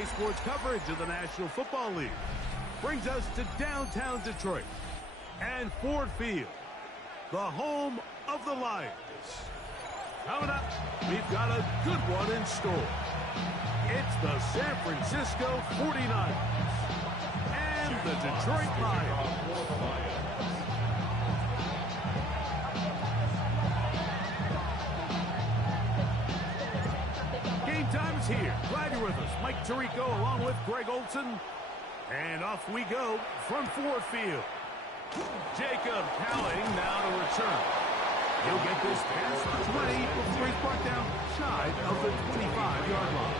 NBA sports coverage of the National Football League brings us to downtown Detroit and Ford Field, the home of the Lions. Coming up, we've got a good one in store. It's the San Francisco 49ers and the Detroit Lions. Game time is here. Glad you're with us. Mike Tirico along with Greg Olson. And off we go from Ford Field. Jacob Cowing now to return. He'll get this past the 20 before he's brought down shy of the 25-yard line.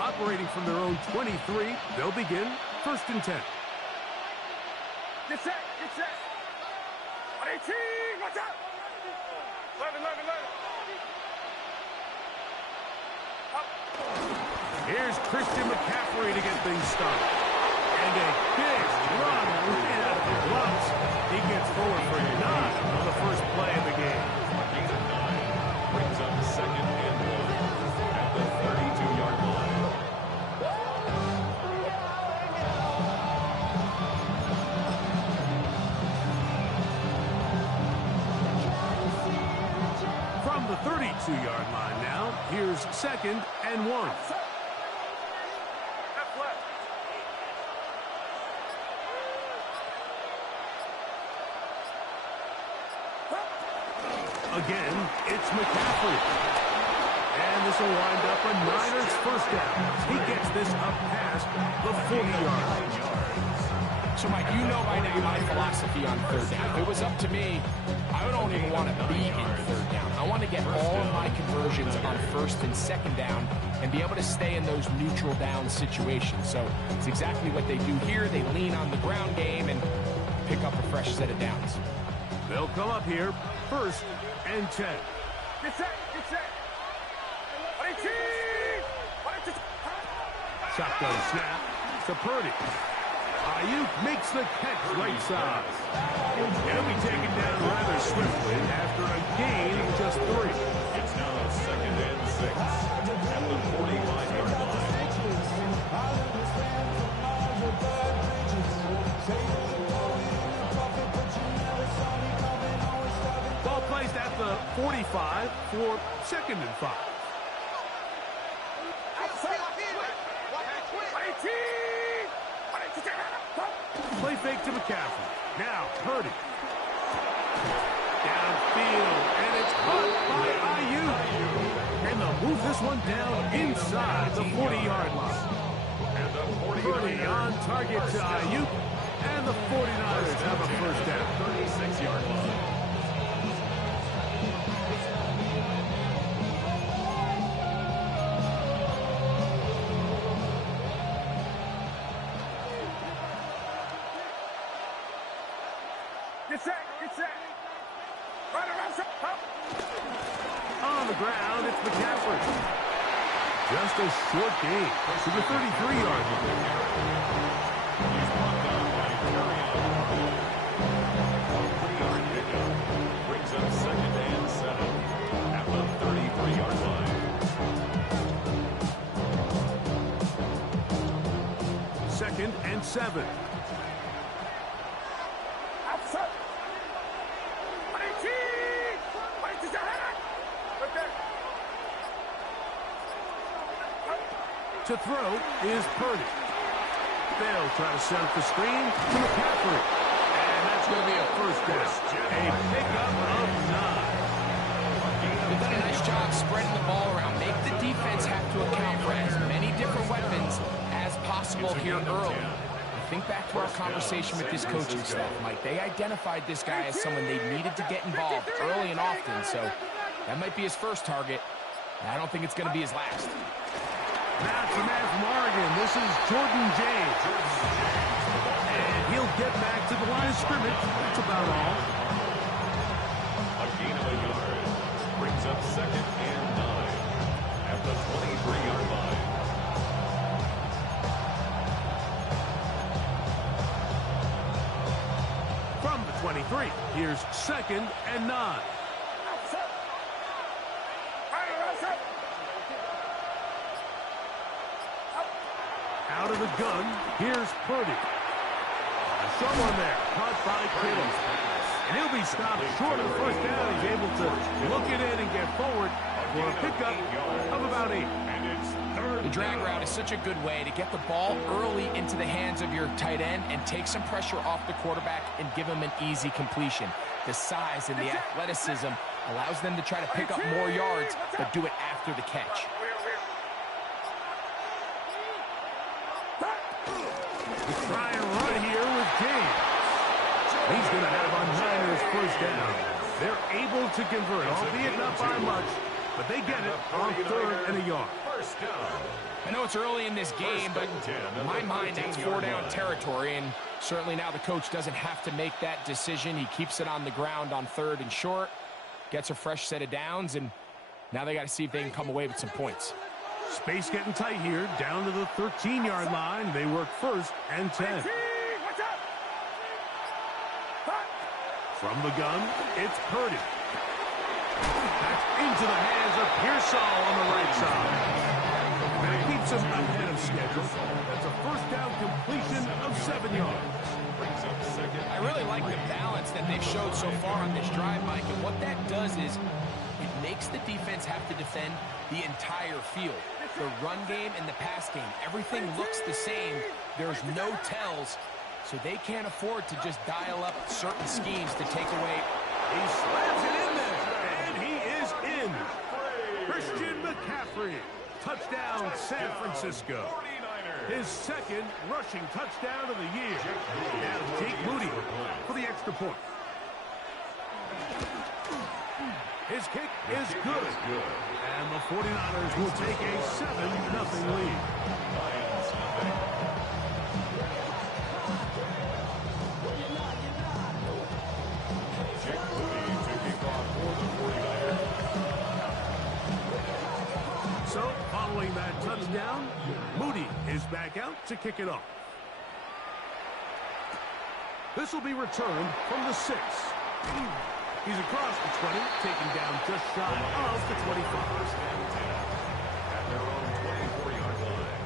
Operating from their own 23, they'll begin 1st and 10. Get set, get set. 18, watch out. 11. Here's Christian McCaffrey to get things started. And a big run right out of the gloves. He gets forward for 9 on the first play of the game. Gain of 9 brings up 2nd and 1 at the 32-yard line. From the 32-yard line now, here's 2nd and 1. Again, it's McCaffrey. And this will wind up a Niners first down. He gets this up past the 40-yard line. So, Mike, you know by now my philosophy on 3rd down. If it was up to me, I don't even want to be in 3rd down. I want to get all of my conversions on 1st and 2nd down and be able to stay in those neutral down situations. So it's exactly what they do here. They lean on the ground game and pick up a fresh set of downs. They'll come up here 1st and 10. Get set, get set. 18. Shotgun snap to Purdy. Ayuk makes the catch right side. He'll be taken down rather swiftly after a gain of just 3. It's now 2nd and 6 at the 45-yard line. Ball placed at the 45 for 2nd and 5. Play fake to McCaffrey. Now Purdy. Downfield, and it's caught by Ayuk. And they'll move this one down inside the 40-yard line. And the Purdy on target to Ayuk, and the 49ers have a first down. 36-yard line. Get set, get set. Right around, up. On the ground, it's McCaffrey. Just a short gain to the 33-yard line. He's brought down by Carrion. 3-yard pickup brings up 2nd and 7 at the 33-yard line. 2nd and 7. Outside. 18. To throw is Purdy. They'll try to set up the screen to McCaffrey. And that's going to be a first down. A pickup of 9. They've done a nice job spreading the ball around. Make the defense have to account for as many different weapons as possible here early. Think back to our conversation with this coaching staff, Mike. They identified this guy as someone they needed to get involved early and often, so that might be his first target. I don't think it's going to be his last. Now to man from Oregon. This is Jordan James. And he'll get back to the line of scrimmage. That's about all. A gain of a yard brings up 2nd and 9 at the 23-yard line. Here's 2nd and 9. Out of the gun, here's Purdy. Someone there, caught by Kittle. And he'll be stopped short of the first down. He's able to look it in and get forward for a pickup of about 8. The drag route is such a good way to get the ball early into the hands of your tight end and take some pressure off the quarterback and give him an easy completion. The size and the athleticism allows them to try to pick up more yards, but do it after the catch. Try and run here with James. He's going to have on Niners first down. They're able to convert, albeit not by much, but they get it on 3rd and a yard. I know it's early in this game, but in my mind, that's 4-down territory, and certainly now the coach doesn't have to make that decision. He keeps it on the ground on 3rd and short, gets a fresh set of downs, and now they got to see if they can come away with some points. Space getting tight here, down to the 13-yard line. They work 1st and 10. From the gun, it's Purdy. That's into the hands of Pearsall on the right side. That keeps him ahead of schedule. That's a first down completion of 7 yards. I really like the balance that they've showed so far on this drive, Mike, and what that does is it makes the defense have to defend the entire field. The run game and the pass game, everything looks the same. There's no tells, so they can't afford to just dial up certain schemes to take away. He slams it in there, and he is in. Christian McCaffrey, touchdown San Francisco. His 2nd rushing touchdown of the year. Now Jake Moody for the extra point. His kick is good. And the 49ers will take a 7-0 lead. So, following that touchdown, Moody is back out to kick it off. This will be returned from the 6. He's across the 20, taken down just shy of the 25. At their own 24-yard line.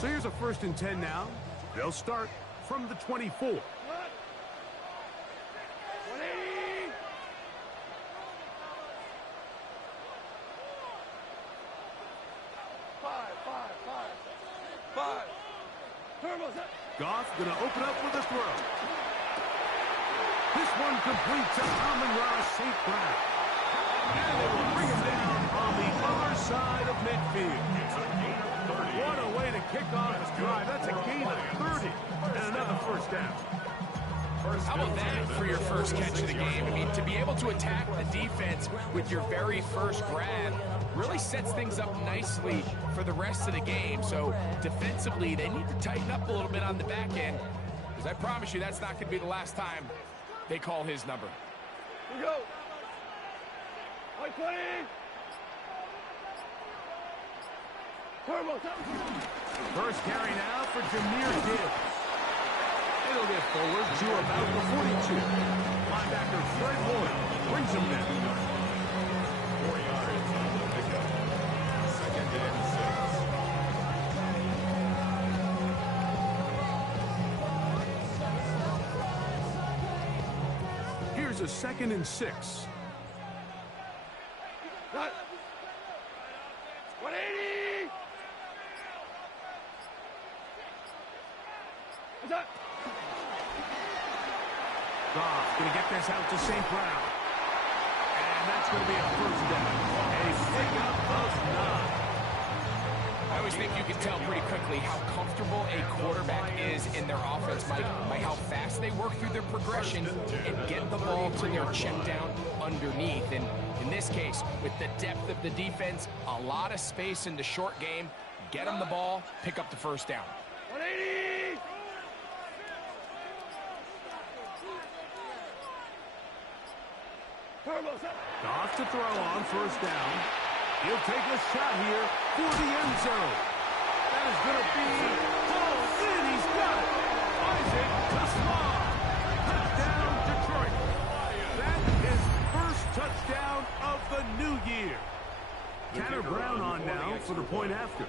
So here's a 1st and 10 now. They'll start from the 24. Goff going to open up with a throw. This one complete to Amon-Ra St. Brown. And they will bring him down on the other side of midfield. What a way to kick off this drive. That's a gain of 30 and another first down. How about that for your first catch of the game? I mean, to be able to attack the defense with your very first grab really sets things up nicely for the rest of the game. So defensively, they need to tighten up a little bit on the back end, because I promise you that's not going to be the last time they call his number. Here we go. White 20. First carry now for Jahmyr Gibbs. It'll get forward to about the 42. Linebacker Fred Hoyle brings him down. 4 yards on the pickup. 2nd and 6. Here's a 2nd and 6. Cut. 180. What's up? Goff going to get this out to St. Brown. And that's going to be a first down. A pickup of 9. I always think you can tell pretty quickly how comfortable a quarterback is in their offense, Mike, by how fast they work through their progression and get the ball to their check down underneath. And in this case, with the depth of the defense, a lot of space in the short game, get them the ball, pick up the first down. 180. Off to throw on first down. He'll take a shot here for the end zone. That is going to be hauled in. He's got it. Isaac Tasman. Touchdown, Detroit. That is first touchdown of the new year. Tanner Brown on now for the point after.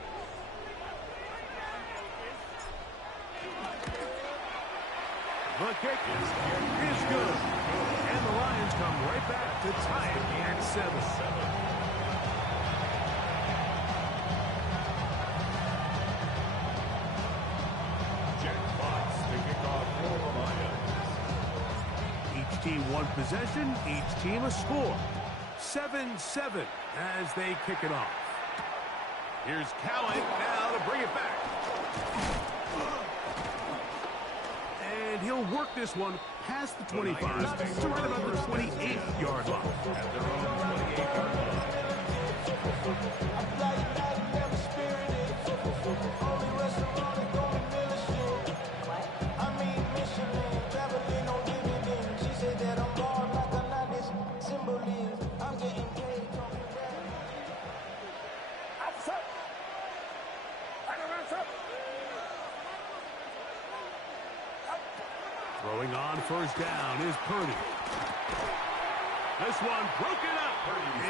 The kick is good. And the Lions come right back to tie it at 7. Jack Fox to kick off for the Lions. Each team one possession, each team a score. 7-7 as they kick it off. Here's Cowan now to bring it back. And he'll work this one past the 25 to right about the 28-yard line. At their own 28-yard line. Throwing on first down is Purdy. This one broken up.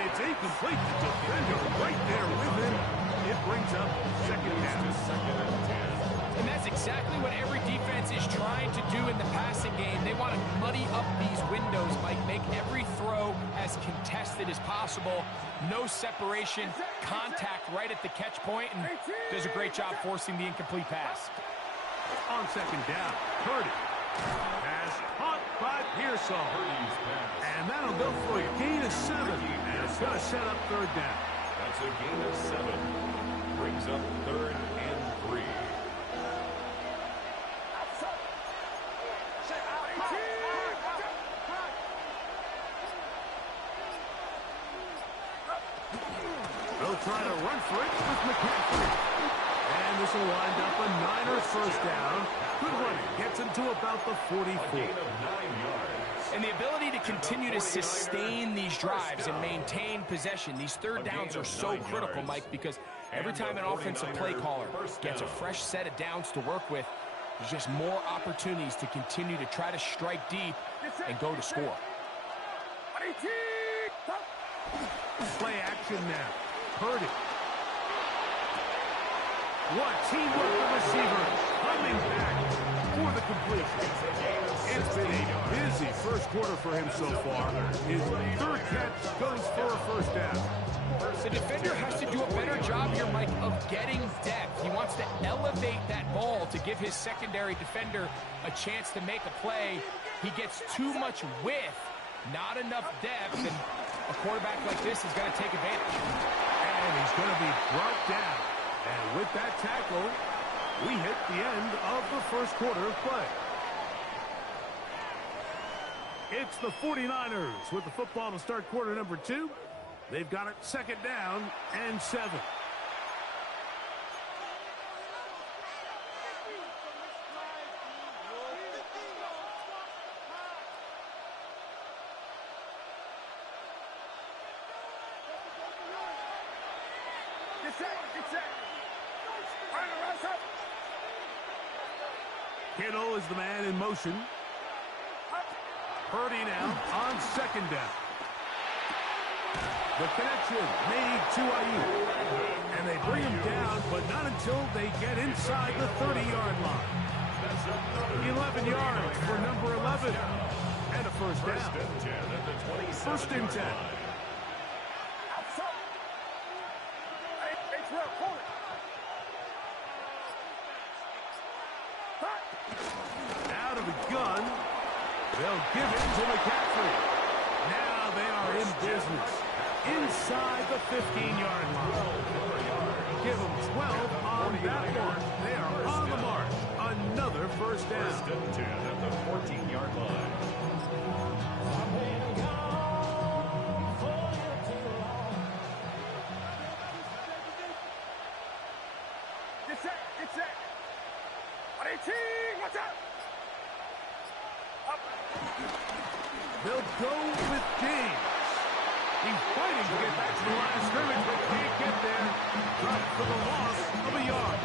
It's incomplete. The defender right there with him. It brings up second down. And that's exactly what every defense is trying to do in the passing game. They want to muddy up these windows, Mike, make every throw as contested as possible. No separation, contact right at the catch point, and does a great job forcing the incomplete pass. On second down, Purdy. Pass caught by Pearsall. And that'll go for a gain of 7. And it's going to set up third down. That's a gain of 7. Brings up 3rd and 3. They'll try to run for it with McCaffrey. And this will wind up a Niners first down. Good running. Gets him to about the 44. A gain of 9 yards. And the ability to continue to sustain these drives and maintain possession, these third downs are so critical, Mike, because every time an offensive play caller gets a fresh set of downs to work with, there's just more opportunities to continue to try to strike deep and go to score. Play action now. Purdy. What teamwork the receiver coming back for the completion. It's been a busy first quarter for him so far. His third catch goes for a first down. The defender has to do a better job here, Mike, of getting depth. He wants to elevate that ball to give his secondary defender a chance to make a play. He gets too much width, not enough depth, and a quarterback like this is going to take advantage. And he's going to be brought down. And with that tackle, we hit the end of the first quarter of play. It's the 49ers with the football to start quarter number 2. They've got it second down and 7. Kittle is the man in motion. Purdy now on second down. The connection made to Ayuk. And they bring him down, but not until they get inside the 30-yard line. 11 yards for number 11. And a first down. First and 10. Out of the gun. They'll give it to McCaffrey. Now they are in business. Inside the 15-yard line. Give them 12 on that one. They are on the mark. Another first down. First and 10 at the 14-yard line. Get set. 18, watch out. They'll go with James. He's fighting to get back to the line of scrimmage, but can't get there. Dropped for the loss of a yard.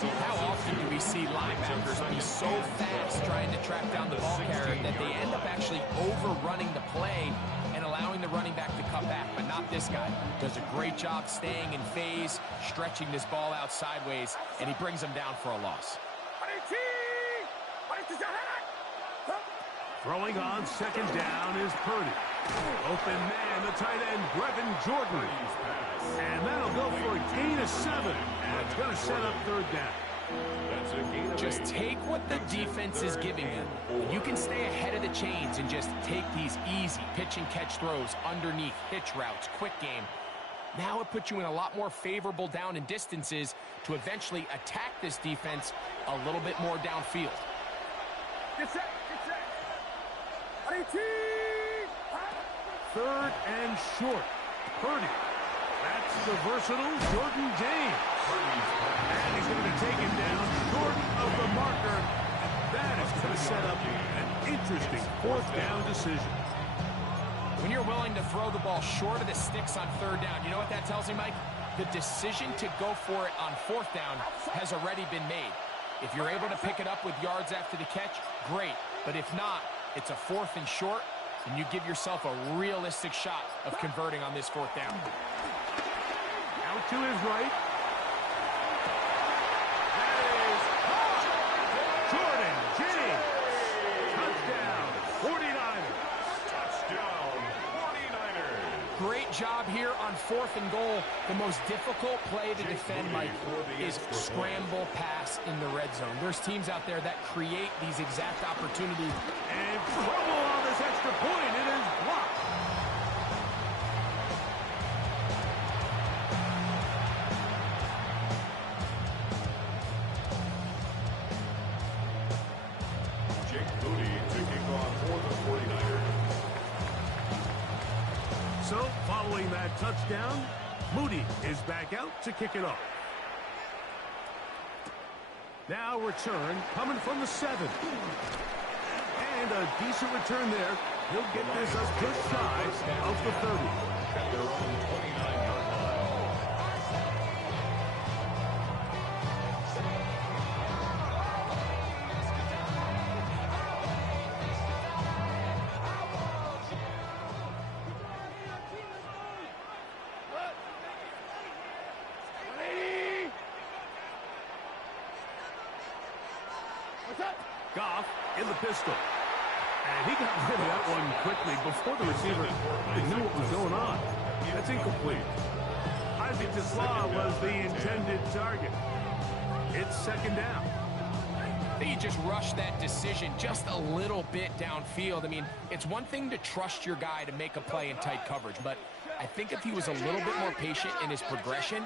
How often do we see linebackers be so fast trying to track down the ball carrier that they end up actually overrunning the play and allowing the running back to cut back? But not this guy. Does a great job staying in phase, stretching this ball out sideways, and he brings him down for a loss. Throwing on second down is Purdy. Open man, the tight end, Brevin Jordan. And that'll go for a gain of 7. And it's going to set up third down. Just take what the defense is giving you. You can stay ahead of the chains and just take these easy pitch and catch throws underneath, hitch routes, quick game. Now it puts you in a lot more favorable down and distances to eventually attack this defense a little bit more downfield. Get set, get set. Third and short. Purdy. That's the versatile Jordan James. And he's going to take him down short of the marker. And that is going to set up an interesting fourth down decision. When you're willing to throw the ball short of the sticks on third down, you know what that tells me, Mike? The decision to go for it on fourth down has already been made. If you're able to pick it up with yards after the catch, great. But if not, it's a fourth and short, and you give yourself a realistic shot of converting on this fourth down. Out to his right. That is Jordan James. Touchdown, 49ers. Touchdown, 49ers. Great job here on fourth and goal. The most difficult play to defend, Mike, is scramble pass in the red zone. There's teams out there that create these exact opportunities. And trouble on this extra point. It is blocked. Jake Moody to kick off for the 49ers. So, following that touchdown, Moody is back out to kick it off. Now return coming from the 7. And a decent return there. He'll get this up just shy of the 30. At their own 29-yard line. Goff in the pistol. And he got rid of that one quickly before the receiver knew what was going on. That's incomplete. Isaac Tesla was the intended target. It's second down. I think he just rushed that decision just a little bit downfield. I mean, it's one thing to trust your guy to make a play in tight coverage, but I think if he was a little bit more patient in his progression,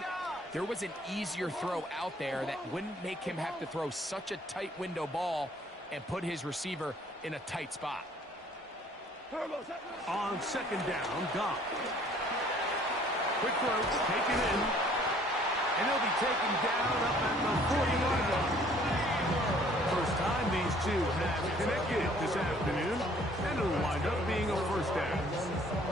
there was an easier throw out there that wouldn't make him have to throw such a tight window ball and put his receiver in a tight spot. On second down, Goff. Quick throw, taken in. And he'll be taken down up at the 40-yard line. First time these two have connected this afternoon, and it'll wind up being a first down.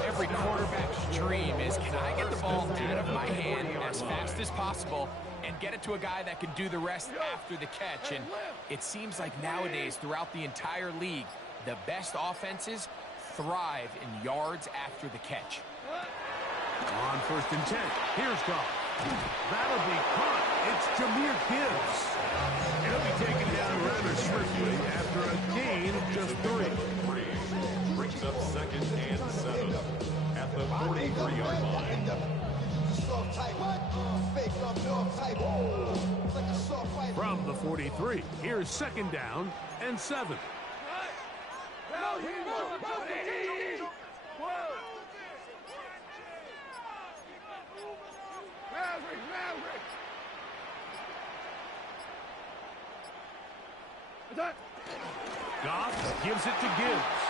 Every quarterback's dream is, can I get the ball out of my hand as fast as possible and get it to a guy that can do the rest after the catch? And it seems like nowadays, throughout the entire league, the best offenses thrive in yards after the catch. On first and 10, here's Goff. That'll be caught. It's Jahmyr Gibbs. And he'll be taken down rather swiftly after a gain of just 3. Brings up second and 7 at the 43-yard line. From the 43, here's second down and 7. Goff gives it to Gibbs.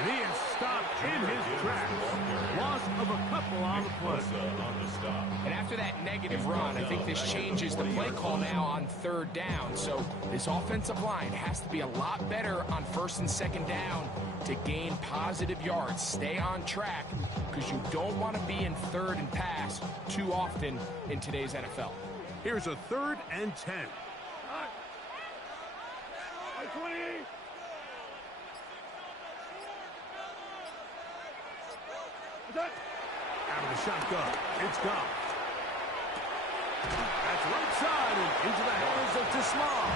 And he is stopped in his tracks. Loss of a couple on the play. And after that negative run, I think this changes the play call now on third down. So this offensive line has to be a lot better on first and second down to gain positive yards. Stay on track because you don't want to be in third and pass too often in today's NFL. Here's a 3rd and 10. 20. Out of the shotgun, it's Goff. That's right side and into the hands of Tislam.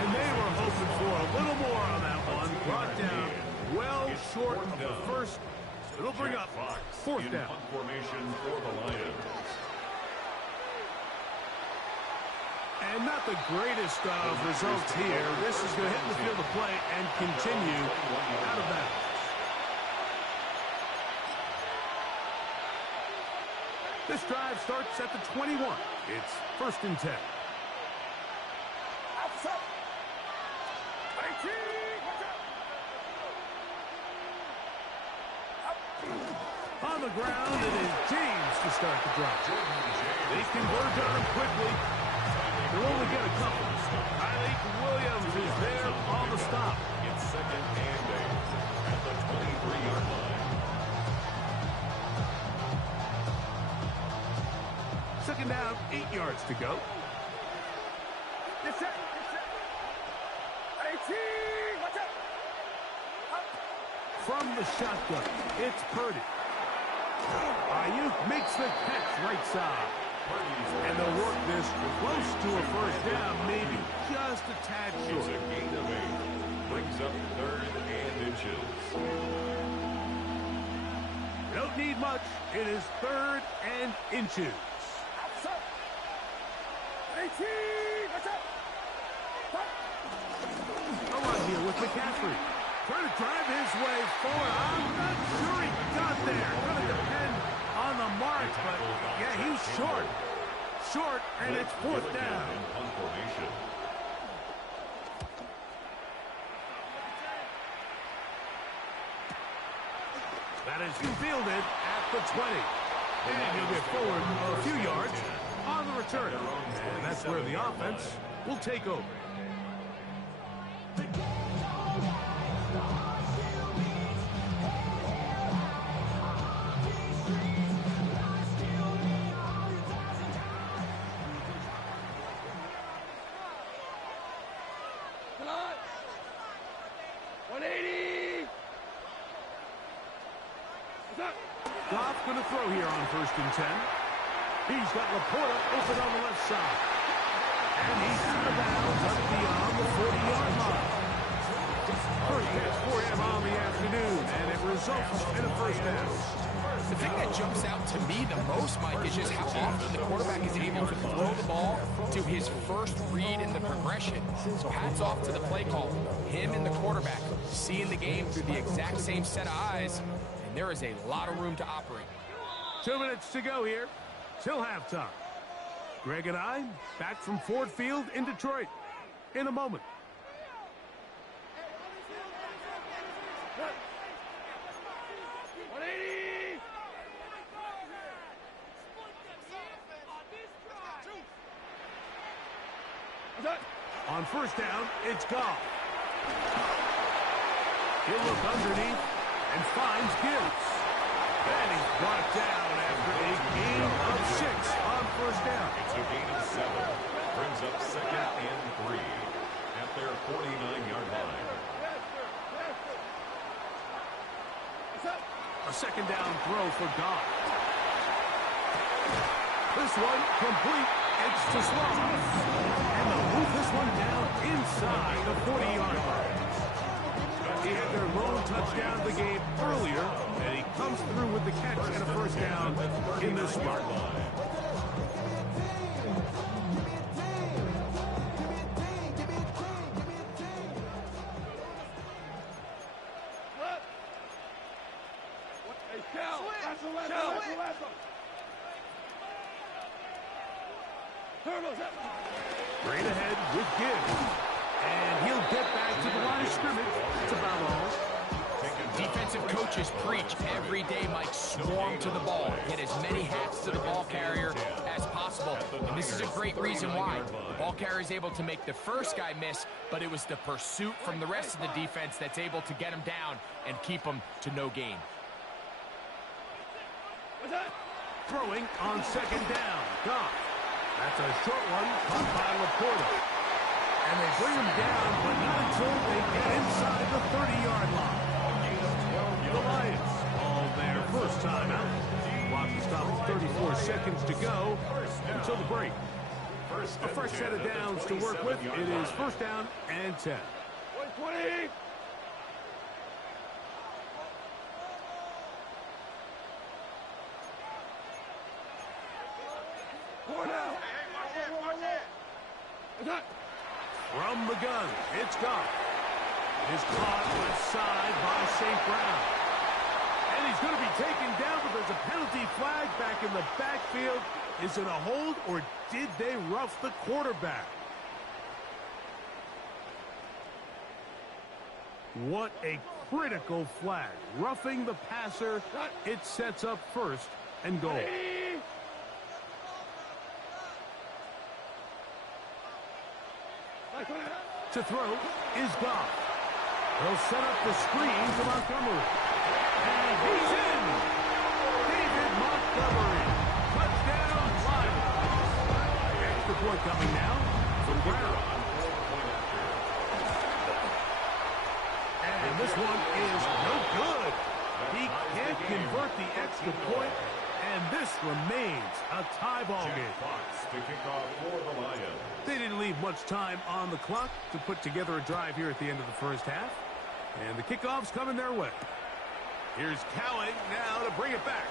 And they were hoping for a little more on that one. Brought down well short of the first. It'll bring up 4th down. Formation for the Lions. And not the greatest of results here. This is going to hit the field of play and continue out of bounds. This drive starts at the 21. It's 1st and 10. On the ground, it is James to start the drive. They converge on him quickly. They'll only get a couple. Tyreek Williams is there on the stop. It's 2nd and 8 at the 23-yard line. 2nd down, 8 yards to go. From the shotgun, it's Purdy. Ayuk makes the catch right side. And they'll work this close to a 1st down, maybe just a tad It's short. a gain of 8. Brings up 3rd and inches. Don't need much. It is 3rd and inches. A run here with McCaffrey. Trying to drive his way forward. I'm not sure he got there. Going to depend on the mark, but yeah, he's short. Short, and it's 4th down. In punt formation. That is fielded at the 20. And he'll get forward a few yards on the return. And that's where the offense will take over. Goff going to throw here on 1st and 10. He's got Laporta open on the left side. And he's out of bounds up beyond the 40-yard line. First catch for him on the afternoon, and it results in a 1st down. The thing that jumps out to me the most, Mike, is just how often the quarterback is able to throw the ball to his first read in the progression. So hats off to the play call. Him and the quarterback seeing the game through the exact same set of eyes, and there is a lot of room to operate. 2 minutes to go here till halftime. Greg and I back from Ford Field in Detroit in a moment. On 1st down, it's Goff. He'll look underneath and finds Gibbs. And he's brought down after a gain of 6 on 1st down. It's a gain of 7. Brings up 2nd and 3 at their 49-yard line. A 2nd down throw for Goff. This one complete. It's to Sloan. And they'll move this one down inside the 40-yard line. He had their lone touchdown of the game earlier, and he comes through with the catch and a 1st down in this spot. Straight ahead with Gibbs. And he'll get back to the line of scrimmage. That's about all. Defensive coaches preach every day, Mike, swarm to the ball. Get as many hats to the ball carrier as possible. And this is a great reason why. The ball carrier is able to make the first guy miss, but it was the pursuit from the rest of the defense that's able to get him down and keep him to no gain. Throwing on second down. Goff. That's a short one caught by Laporta. And they bring him down, but not until they get inside the 30-yard line. The Lions call their first timeout. Clock is stopped with 34 seconds to go until the break. A fresh set of downs to work with. It is first down and 10. 20. From the gun, it's Goff. It is caught left side by St. Brown. And he's going to be taken down, but there's a penalty flag back in the backfield. Is it a hold, or did they rough the quarterback? What a critical flag. Roughing the passer, it sets up first and goal. To throw is Goff. They'll set up the screen to Montgomery. And he's in! David Montgomery. Touchdown, Lions. Extra point coming now from Brown. And this one is no good. He can't convert the extra point, and this remains a tie ball game. To kick off for the Lions. They didn't leave much time on the clock to put together a drive here at the end of the first half. And the kickoff's coming their way. Here's Cowing now to bring it back.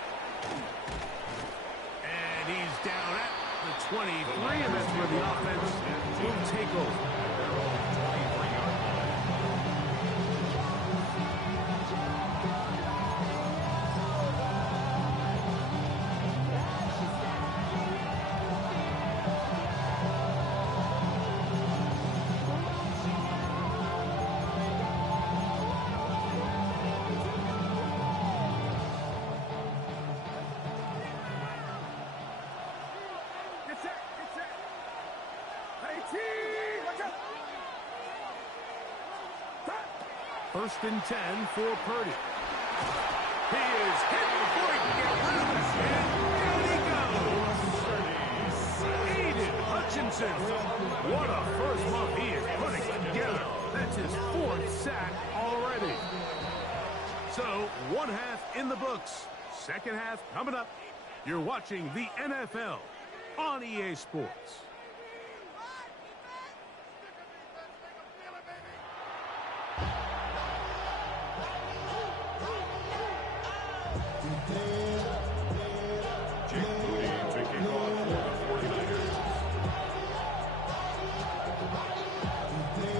And he's down at the 23, and that's where the offense will take over. First and 10 for Purdy. He is hit before he can get rid of it. And down he goes. Aiden Hutchinson. What a first month he is putting together. That's his fourth sack already. So, one half in the books. Second half coming up. You're watching the NFL on EA Sports.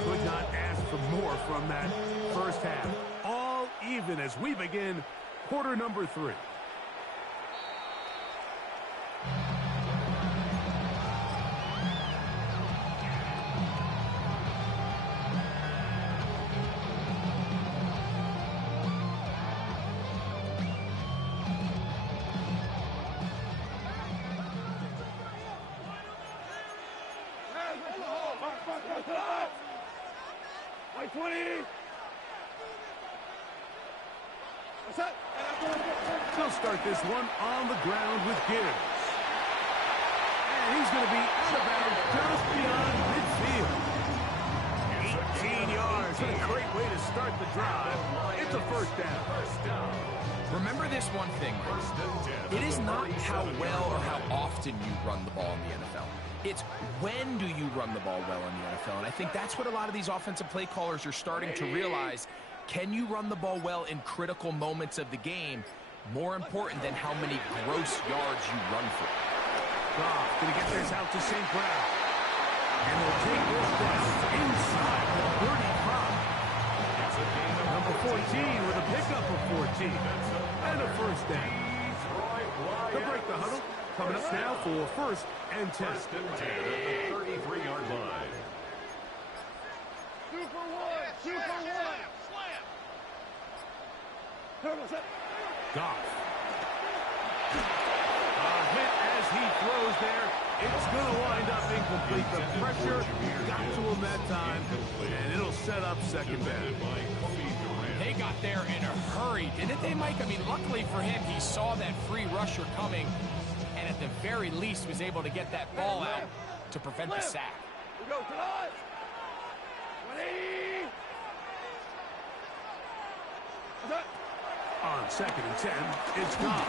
Could not ask for more from that first half. All even as we begin quarter number 3. They'll start this one on the ground with Gibbs. And he's going to be out of bounds just beyond midfield. 18 yards. What a great way to start the drive. It's a first down. Remember this one thing. It is not how well or how often you run the ball in the NFL. It's when do you run the ball well in the NFL. And I think that's what a lot of these offensive play callers are starting to realize. Can you run the ball well in critical moments of the game? More important than how many gross yards you run for. Goff going to get this out to St. Brown. And they'll take this down inside the 35. Number 14 with a pickup of 14. And a first down. They'll break the huddle. Coming up now for first and 10. First and 10 at the 33-yard line. Super one. Goff. A hit as he throws there, It's going to wind up incomplete. The pressure got to him that time, and it'll set up second down. They got there in a hurry, didn't they, Mike? I mean, luckily for him, he saw that free rusher coming, and at the very least was able to get that ball out to prevent the sack. We go, come on! 20! On 2nd and 10, it's gone.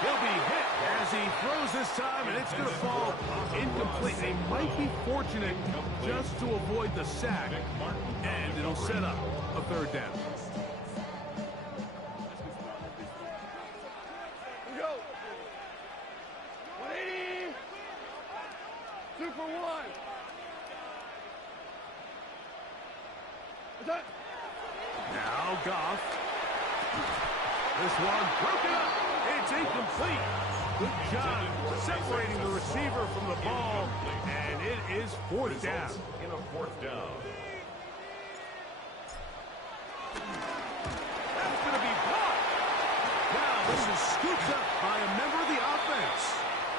He'll be hit as he throws this time, and it's going to fall incomplete. They might be fortunate just to avoid the sack, and it'll set up a 3rd down. We go! 180! 2 for 1! Now Goff. This one broken up. It's incomplete. Good job separating the receiver from the ball, and it is 4th down. In a 4th down. That's going to be blocked. Now this is scooped up by a member of the offense.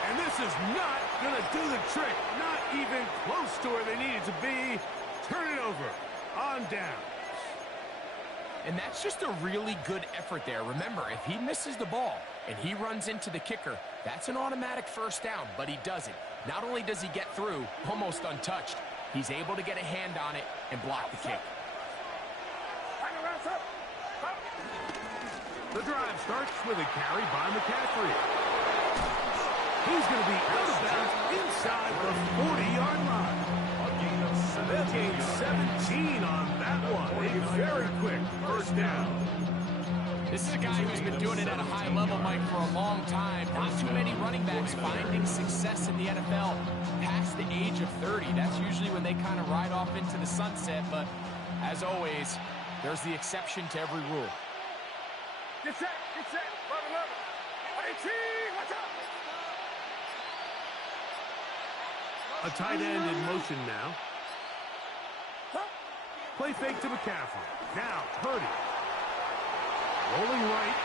And this is not going to do the trick. Not even close to where they needed to be. Turn it over. On down. And that's just a really good effort there. Remember, if he misses the ball and he runs into the kicker, that's an automatic 1st down, but he doesn't. Not only does he get through almost untouched, he's able to get a hand on it and block the kick. The drive starts with a carry by McCaffrey. He's going to be out of bounds inside the 40-yard line. They'll gain 17 on that one. A very quick 1st down. This is a guy who's been doing it at a high level, Mike, for a long time. Not too many running backs finding success in the NFL past the age of 30. That's usually when they kind of ride off into the sunset, but as always, there's the exception to every rule. Get set, get set. 11, 18, watch out. A tight end in motion now. Play fake to McCaffrey. Now, Purdy. Rolling right.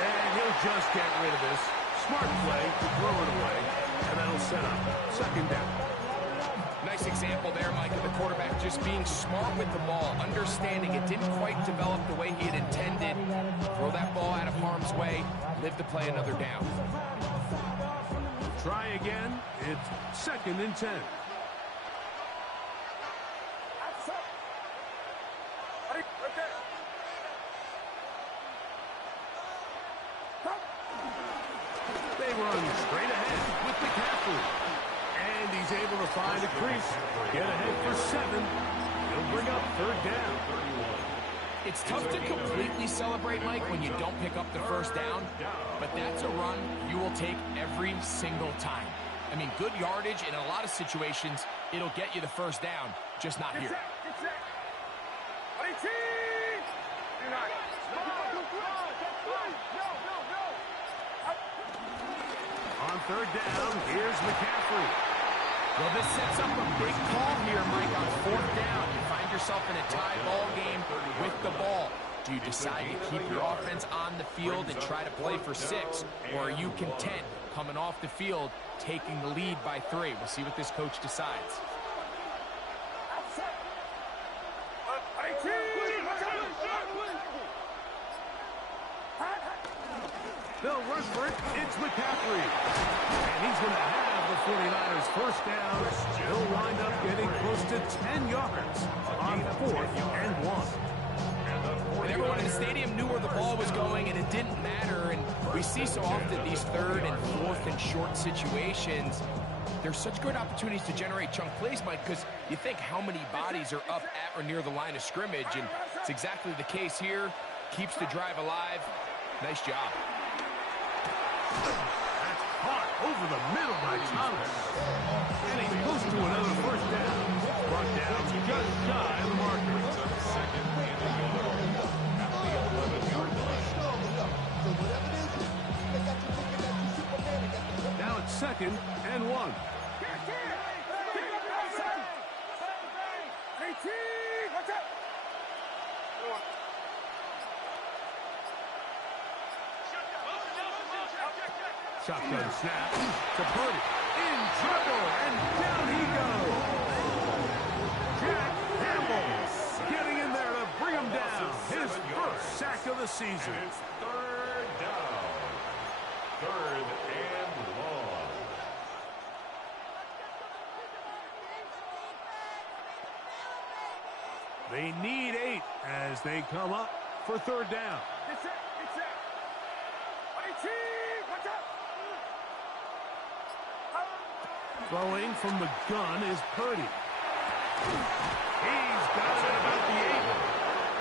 And he'll just get rid of this. Smart play to throw it away. And that'll set up 2nd down. Nice example there, Mike, of the quarterback just being smart with the ball, understanding it didn't quite develop the way he had intended. Throw that ball out of harm's way, live to play another down. Try again. It's 2nd and 10. They run straight ahead with McCaffrey. And he's able to find a crease. Get ahead for 7. He'll bring up 3rd down. It's tough to completely celebrate, Mike, when you don't pick up the 1st down, but that's a run you will take every single time. I mean, good yardage in a lot of situations, it'll get you the 1st down, just not here. Get set. 18! You're not. On 3rd down, here's McCaffrey. Well, this sets up a big call here, Mike, on 4th down. You find yourself in a tie ball game with the ball. Do you decide to keep your offense on the field and try to play for 6? Or are you content coming off the field, taking the lead by 3? We'll see what this coach decides. They'll rush for it. It's McCaffrey. And he's going to have the 49ers 1st down. He'll wind up getting close to 10 yards on 4th and 1. And everyone in the stadium knew where the ball was going, and it didn't matter. And we see so often these 3rd and 4th and short situations. There's such good opportunities to generate chunk plays, Mike, because you think how many bodies are up at or near the line of scrimmage, and it's exactly the case here. Keeps the drive alive. Nice job. That's caught over the middle by Thomas. And he's close to another 1st down. Brought down just shy of the marker. Second and goal at the 11-yard line. Now it's 2nd and 1. Shotgun snap to Purdy. In trouble, and down he goes. Jack Campbell getting in there to bring him down. His first sack of the season. And it's third down. Third and long. They need 8 as they come up for third down. Get set. Get set. 22. Watch out. Throwing from the gun is Purdy. He's got it at about the 8.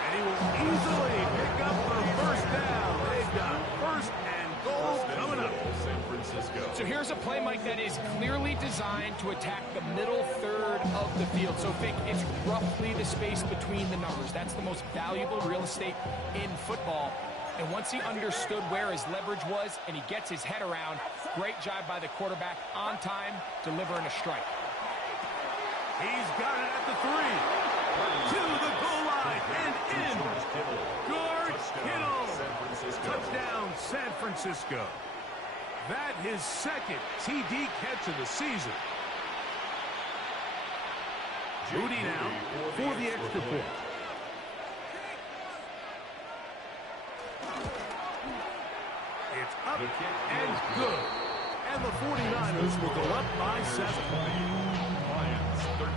And he will easily pick up the first down. They've got first and goal coming up. San Francisco. So here's a play, Mike, that is clearly designed to attack the middle third of the field. So think it's roughly the space between the numbers. That's the most valuable real estate in football. And once he understood where his leverage was and he gets his head around, great job by the quarterback on time, delivering a strike. He's got it at the 3. To the goal line and in. George Kittle. Touchdown, San Francisco. That his second TD catch of the season. Moody now for the extra point. It's up and good. And the 49ers will go up by 7. Lions 13.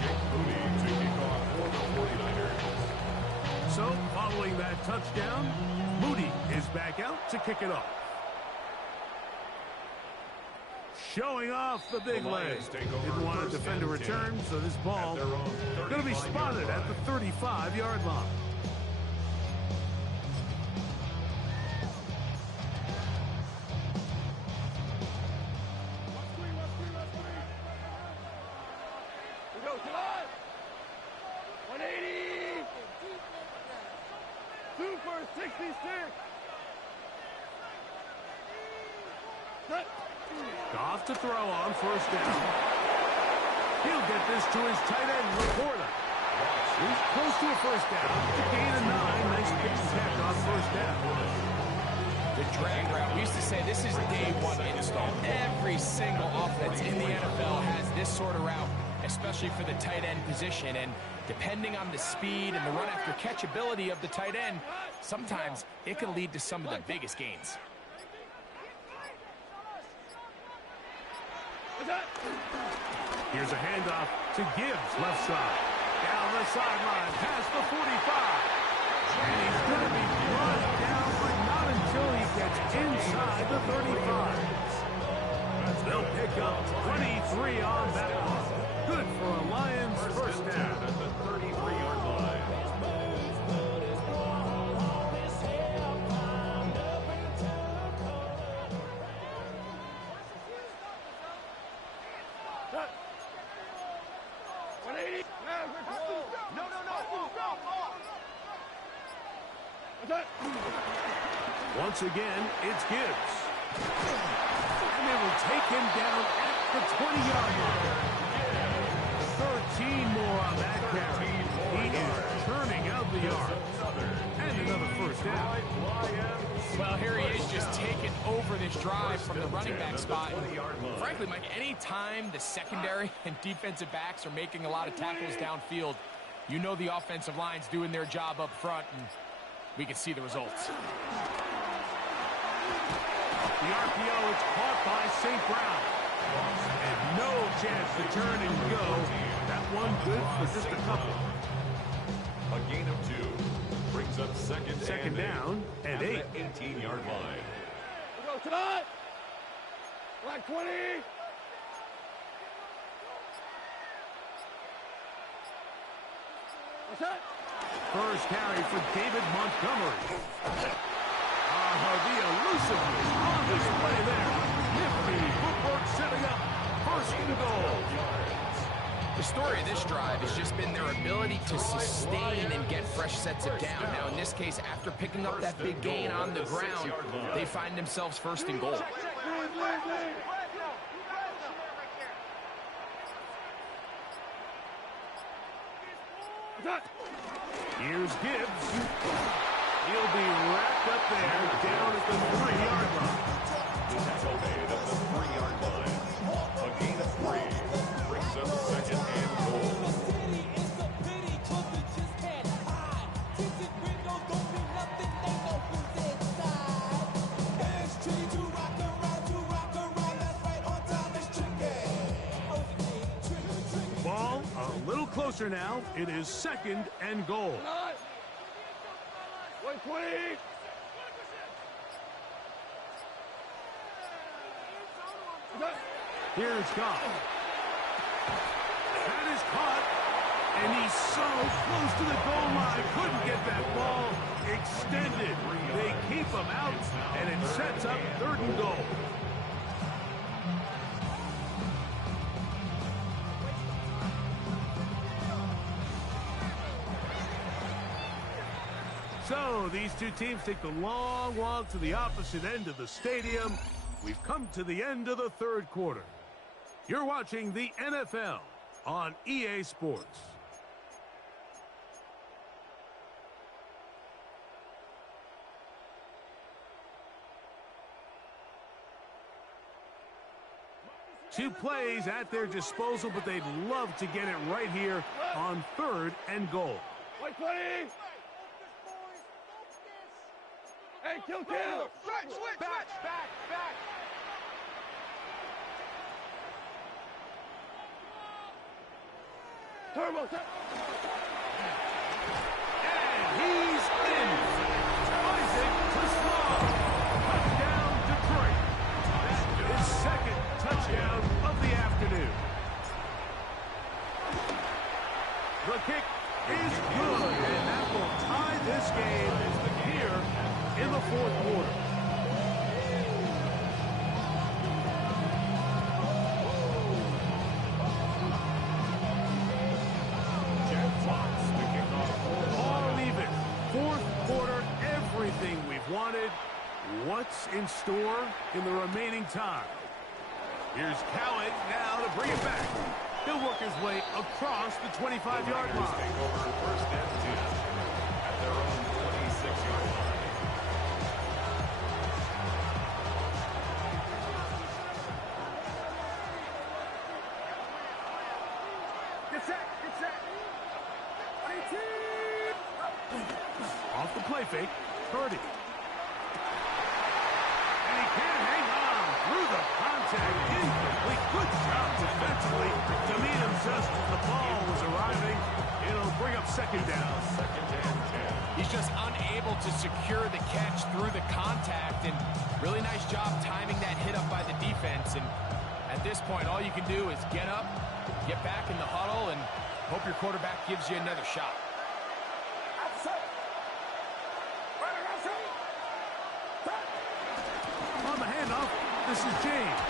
Jake Moody to kick off for the 49ers. So, following that touchdown, Moody is back out to kick it off. Showing off the big leg. Didn't want to defend a return, so this ball going to be spotted at the 35-yard line. We go, come on. 180. 2 for 66. Cut. Goff to throw on first down. He'll get this to his tight end, Laporta. He's close to a first down. To gain a 9. Nice big catch on first down. The drag route. We used to say this is day one install. Every single offense in the NFL has this sort of route, especially for the tight end position. And depending on the speed and the run after catch ability of the tight end, sometimes it can lead to some of the biggest gains. Here's a handoff to Gibbs, left side. Down the sideline, past the 45. And he's going to be brought down, but not until he gets inside the 35. They'll pick up 23 on that one. Good for a Lions first down. At the 33-yard line. Cut. 180. No. Once again, it's Gibbs. And they will take him down at the 20-yard line. 13 more on that carry. He is turning out the yards. And another first down. Well, here he is just taking over this drive from the running back spot. And frankly, Mike, any time the secondary and defensive backs are making a lot of tackles downfield, you know the offensive line's doing their job up front, and we can see the results. The RPO is caught by St. Brown. And no chance to turn and go. That one good for just a couple. A gain of 2 brings up second down and 8. At the 18-yard line. We go, come on. Black 20. What's that? First carry for David Montgomery. The elusiveness on display there. Nifty footwork setting up first and goal. The story of this drive has just been their ability to sustain and get fresh sets of down. Now, in this case, after picking up that big gain on the ground, they find themselves first and goal. Here's Gibbs. He'll be wrapped up there down at the 3-yard line. The tackle made at the 3-yard line. A gain of 3 brings up second and goal. Ball a little closer now. It is second and goal. 120. Here's Goff. That is caught. And he's so close to the goal line. Couldn't get that ball extended. They keep him out, and it sets up third and goal. So these two teams take the long walk to the opposite end of the stadium. We've come to the end of the third quarter. You're watching the NFL on EA Sports. Two plays at their disposal, but they'd love to get it right here on third and goal. 120. Hey, kill. Switch. Back. Turbo. And he's in. Isaac Toussaint. Touchdown, Detroit. That's his second touchdown of the afternoon. The kick is good, and that will tie this game here in the fourth quarter. All even. Fourth quarter, everything we've wanted. What's in store in the remaining time? Here's Cowan now to bring it back. He'll work his way across the 25-yard line. Take over first and 10 at their own 26-yard line. Get set. 18. Off the play fake, Purdy. And he can't hang on through the contact. Incomplete. Good job defensively to meet him just as the ball was arriving. It'll bring up second down. Second and 10. He's just unable to secure the catch through the contact, and really nice job timing that hit up by the defense. And at this point, all you can do is get up, get back in the huddle, and hope your quarterback gives you another shot. On the handoff, this is James.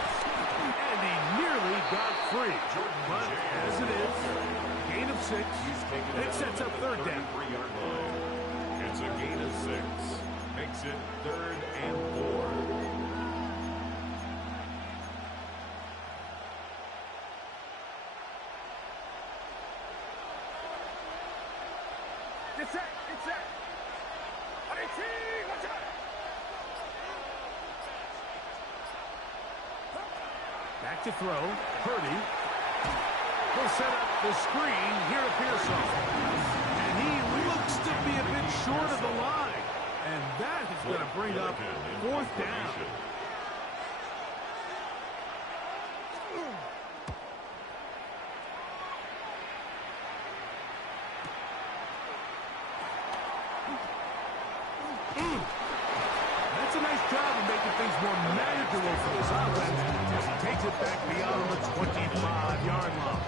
And he nearly got free. But as it is, gain of 6. It sets up third down. 3-yard line. It's a gain of 6. Makes it third and 4. Get set. 18. Watch out. Back to throw. Purdy. He'll set up the screen here to Pearsall. And he looks to be a bit short of the line. And that is going to bring up fourth down. That's a nice job of making things more manageable for this offense as he takes it back beyond the 25-yard line.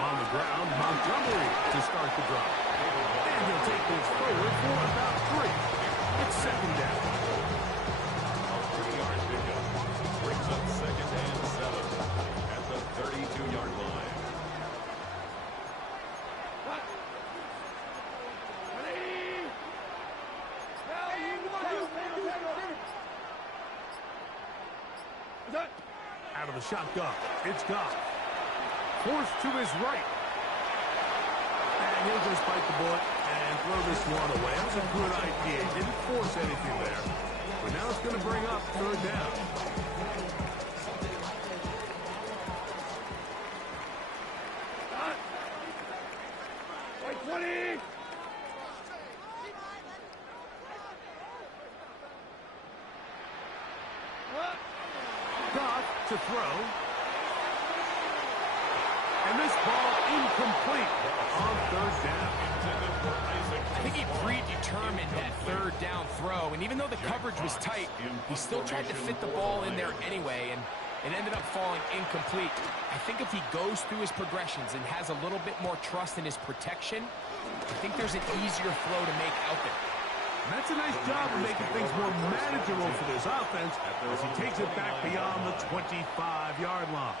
On the ground, Montgomery to start the drive. And he'll take this forward for about 3. It's second down. 3-yard pickup brings up second and 7 at the 32-yard line. The shotgun. It's Goff. Forced to his right. And he'll just bite the bullet and throw this one away. That was a good idea. He didn't force anything there. But now it's going to bring up third down. Goff to throw. And this ball incomplete on third down. I think he predetermined that third down throw, and even though the coverage was tight, he still tried to fit the ball in there anyway, and it ended up falling incomplete. I think if he goes through his progressions and has a little bit more trust in his protection, I think there's an easier throw to make out there. And that's a nice job of making things more manageable for this offense as he takes it back beyond the 25-yard line.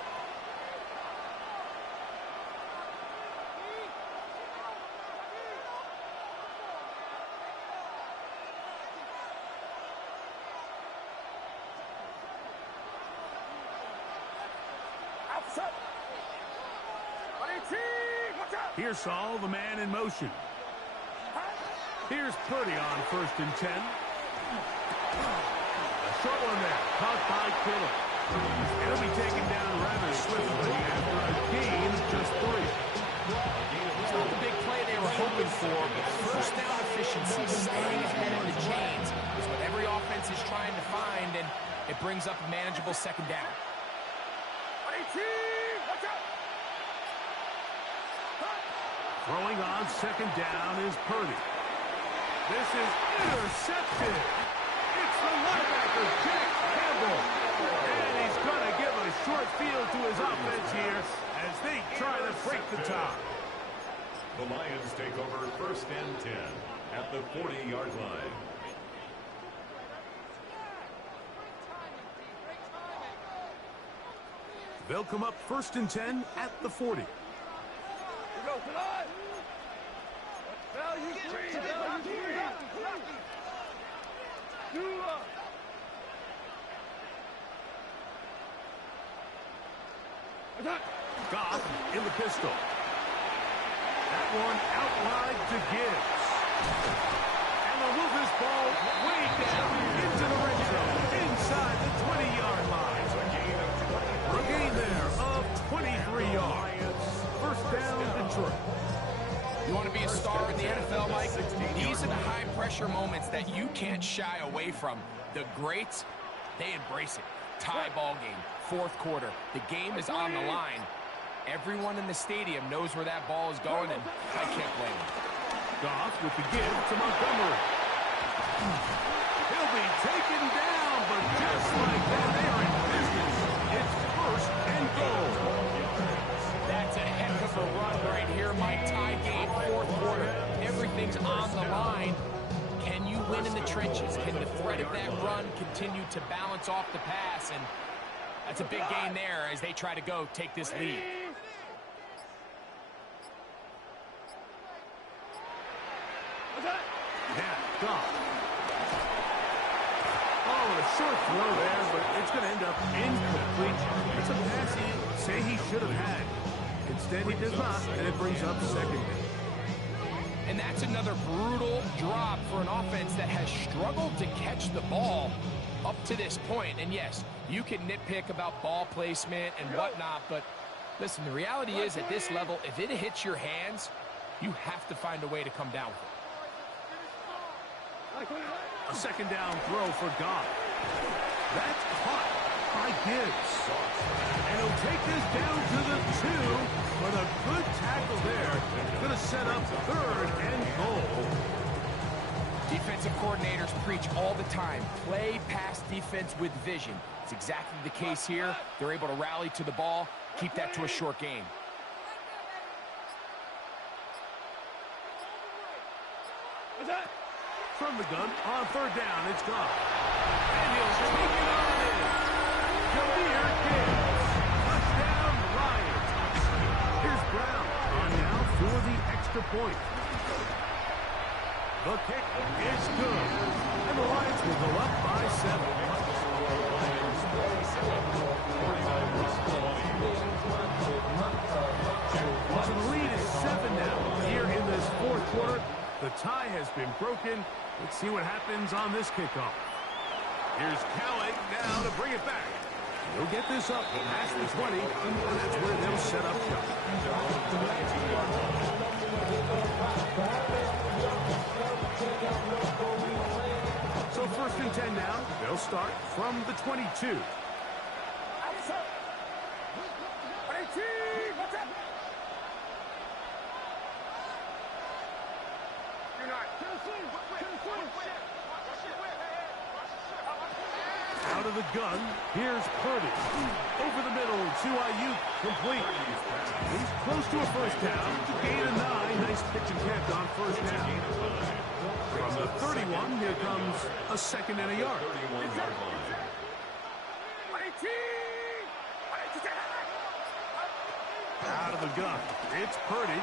Here's Saul, the man in motion. Here's Purdy on 1st and 10. A short one there, caught by Kittle. It'll be taken down rather swiftly after a gain of just 3. It's not the big play they were hoping for, but first down efficiency, staying ahead of the chains, is what every offense is trying to find, and it brings up a manageable second down. Throwing on 2nd down is Purdy. This is intercepted. It's the linebacker, Jack Campbell. And he's going to give a short field to his offense here as they try to break the tie. The Lions take over 1st and 10 at the 40-yard line. They'll come up 1st and 10 at the 40. Goff in the pistol. That one out wide to Gibbs. And they'll move this ball way down into the red zone, inside the 20-yard line. A gain there of 23 yards. First down, Detroit. You want to be a star in the NFL, Mike? These are the high-pressure moments that you can't shy away from. The greats, they embrace it. Tie ball game, 4th quarter. The game is on the line. Everyone in the stadium knows where that ball is going, and I can't blame him. Goff with the give to Montgomery. He'll be taken down, but just like that, they are in business. It's 1st and goal. That's a heck of a run right here, Mike. Tie game, 4th quarter. Everything's on the line. Can you win in the trenches? Can the threat of that run continue to balance off the pass? And that's a big gain there as they try to go take this lead. Yeah, Goff. Oh, a short throw there, but it's going to end up incomplete. It's a pass he say he should have had. Instead, he does not, and it brings up 2nd down. And that's another brutal drop for an offense that has struggled to catch the ball up to this point. And yes, you can nitpick about ball placement and whatnot, but listen, the reality is at this level, if it hits your hands, you have to find a way to come down with it. A 2nd down throw for Goff. That's caught by Gibbs. And he'll take this down to the 2 with a good tackle there. Going to set up 3rd and goal. Defensive coordinators preach all the time, play pass defense with vision. It's exactly the case here. They're able to rally to the ball, keep that to a short game. From the gun, on 3rd down, it's Goff. And he'll take it on in. Jahmyr Gibbs. Touchdown, Lions. Here's Brown on now for the extra point. The kick is good. And the Lions will go up by 7. been broken. Let's see what happens on this kickoff. Here's Cowan now to bring it back. He'll get this up past the 20, and that's where they'll set up shop. So 1st and 10 now. They'll start from the 22. Out of the gun, here's Purdy. Over the middle to Ayuk, complete. He's close to a first down. Gain of 9. Nice pitch and catch on first down. From the 31, here comes a 2nd and a yard. Out of the gun, it's Purdy.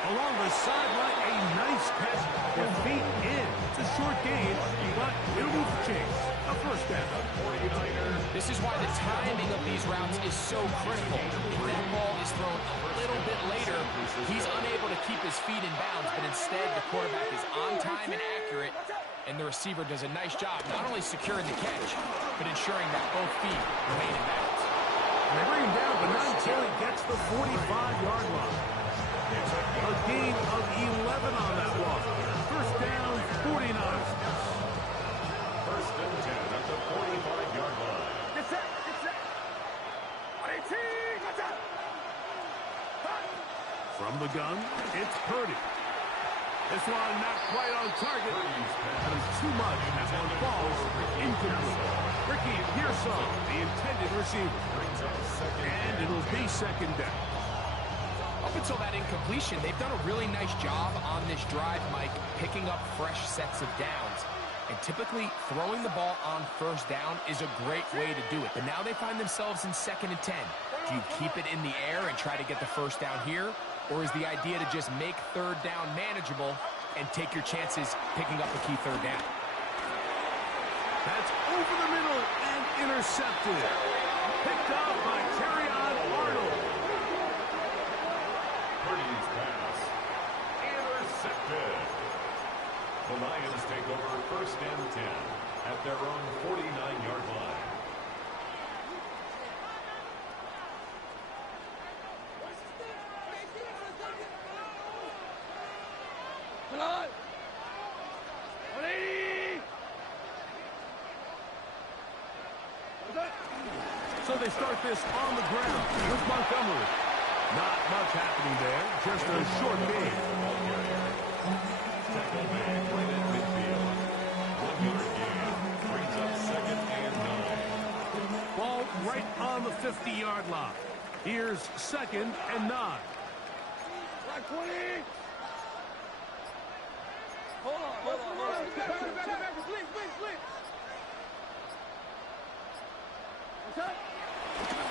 Along the sideline, a nice catch. Their feet in. It's a short gain, but it'll move the chains. A first down. This is why the timing of these routes is so critical. If that ball is thrown a little bit later, he's unable to keep his feet in bounds, but instead the quarterback is on time and accurate, and the receiver does a nice job not only securing the catch, but ensuring that both feet remain in bounds. And they bring him down, but not until he gets the 45-yard line. A gain of 11 on that walk. First down, 49. 1st and 10 at the 45-yard line. From the gun, it's Purdy. This one not quite on target. That is too much. That one falls incomplete. Ricky Pearsall, the intended receiver. And it'll be 2nd down. Up until that incompletion, they've done a really nice job on this drive, Mike, picking up fresh sets of downs. And typically, throwing the ball on first down is a great way to do it. But now they find themselves in 2nd and 10. Do you keep it in the air and try to get the first down here? Or is the idea to just make 3rd down manageable and take your chances picking up a key 3rd down? That's over the middle and intercepted. Picked up by Terrion Arnold. Purdy's pass. Intercepted. The Lions take over 1st and 10 at their own 49-yard line. So they start this on the ground with Montgomery. Not much happening there, just a short gain. Tackle made right at midfield. 1-yard gain brings up 2nd and 9. Ball right on the 50-yard line. Here's 2nd and 9. Hold on.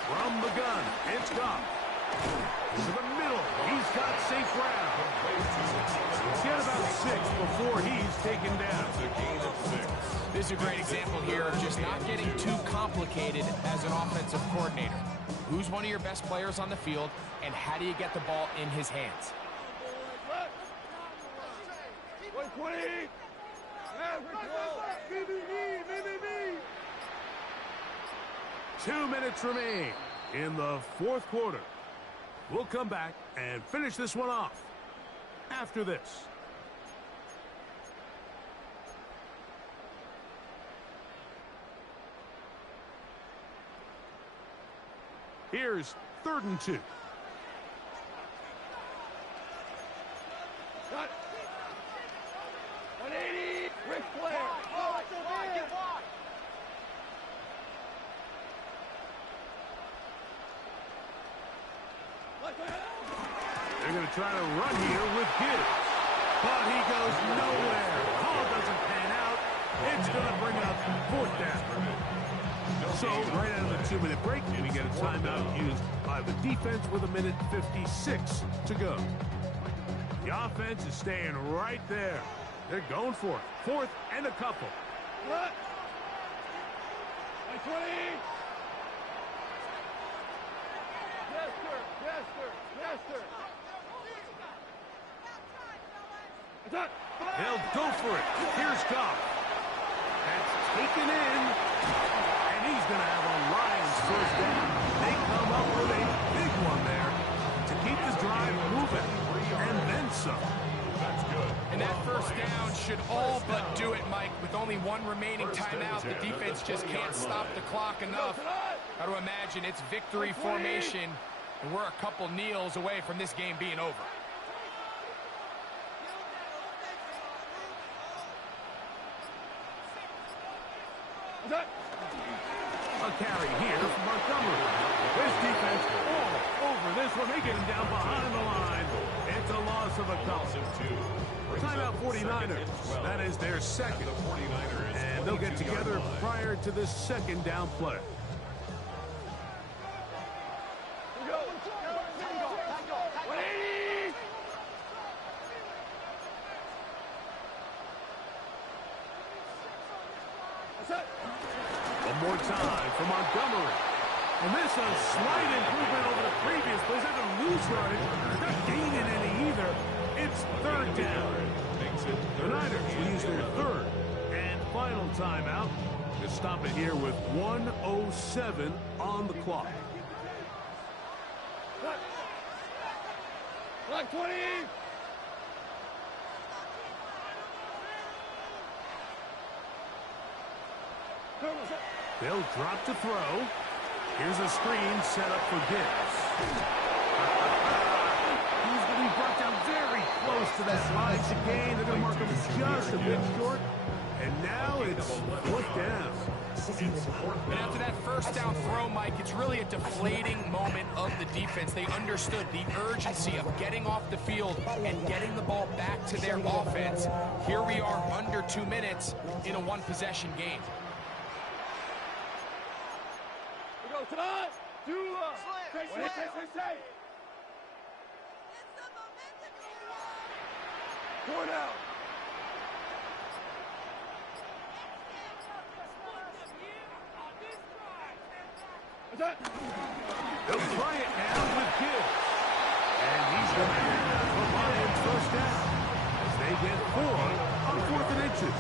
From the gun, it's Goff. To the middle, he's got St. Brown. Get about 6 before he's taken down. A gain of 6. This is a great example here of just not getting too complicated as an offensive coordinator. Who's one of your best players on the field, and how do you get the ball in his hands? 2 minutes remain in the 4th quarter. We'll come back and finish this one off after this. Here's 3rd and 2. Cut. 180. Ric Flair. They're going to try to run here with Gibbs. But he goes nowhere. Call doesn't pan out. It's going to bring up 4th down. So, right out of the 2-minute break, we get a timeout used by the defense with 1:56 to go. The offense is staying right there. They're going for it. 4th and a couple. What? 20. Yes, sir. They'll go for it. Here's Goff. That's taken in. And he's going to have a Lions first down. They come up with a big one there to keep the drive moving. And then some. That's good. And that first down should all but do it, Mike. With only one remaining timeout, the defense just can't stop the clock enough. Got to imagine it's victory formation, and we're a couple kneels away from this game being over. A carry here from Montgomery. This defense all over this one. They get him down behind the line. It's a loss of a couple. Timeout 49ers. That is their second. And they'll get together prior to this second down play. One more time for Montgomery. And this a slight improvement over the previous play. They're going to lose yardage. They're not gaining any either. It's third down. The Niners will use their third and final timeout to stop it here with 1:07 on the clock. Clock 20. They'll drop to throw. Here's a screen set up for Gibbs. He's going to be brought down very close to that line to gain. They're going to mark him just a bit short. And now it's fourth down. And after that first down throw, Mike, it's really a deflating moment of the defense. They understood the urgency of getting off the field and getting the ball back to their offense. Here we are under 2 minutes in a one-possession game. Tonight, Going out. They'll try it now with Gibbs. And he's going to have the Lions first down as they get 4 on 4th and inches.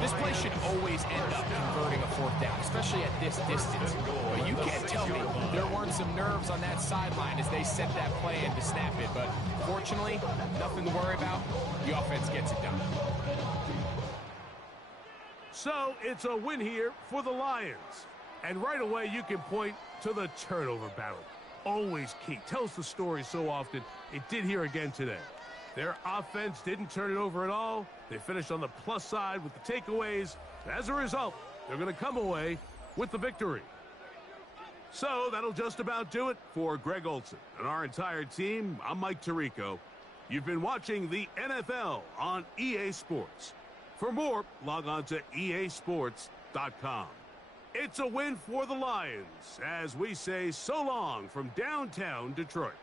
This play should always end up converting a fourth down, especially at this distance. But you can't tell me there weren't some nerves on that sideline as they set that play in to snap it. But fortunately, nothing to worry about. The offense gets it done. So it's a win here for the Lions. And right away, you can point to the turnover battle. Always key. Tells the story so often. It did here again today. Their offense didn't turn it over at all. They finished on the plus side with the takeaways. As a result, they're going to come away with the victory. So that'll just about do it for Greg Olsen and our entire team. I'm Mike Tirico. You've been watching the NFL on EA Sports. For more, log on to easports.com. It's a win for the Lions as we say so long from downtown Detroit.